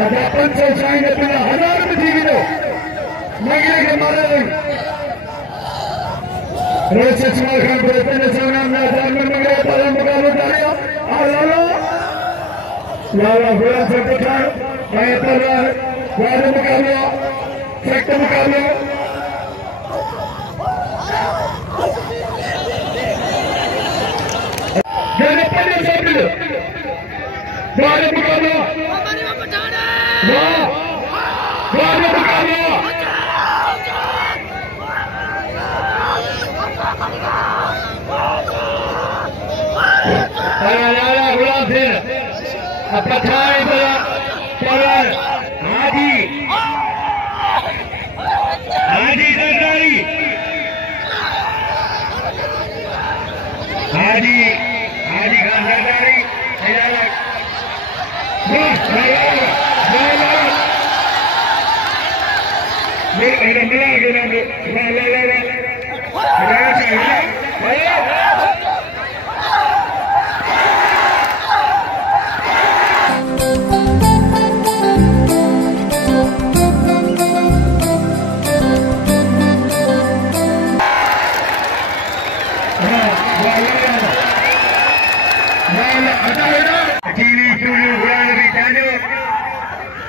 ada 500 sign अपना 1000 में थी गिनो मगे के मारे रोज इस्माइल खान बोलते हैं सामने मैदान में मगे पहला मुकाबला डालिया लाला गुलाम से पठान मैं पहला वाले मुकाबला सेक्टर मुकाबला जने पहले से मिले वाले मुकाबला वाह वाले मुकाबला लाला गुलाम से पठान बड़ा पवन हाजी हाजी सरदारी हाजी हाजी खान सरदारी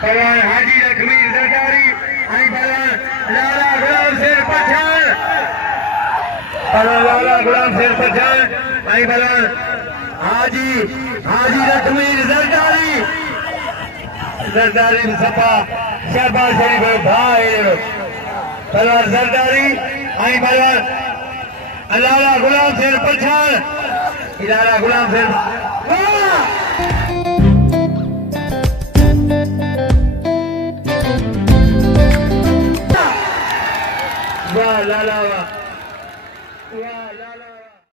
पवन हाजी लखमीर सरदारी आई पवन लाला गुलाम शेर पठान पवन लाला गुलाम शेर पठान आई पवन हाजी हाजी लखमीर सरदारी सरदारी सपा शहबाज शरीफ भाई पवन सरदारी आई पवन लाला गुलाम शेर पठान लाला गुलाम शेर वाह लाला वाह वाह लाला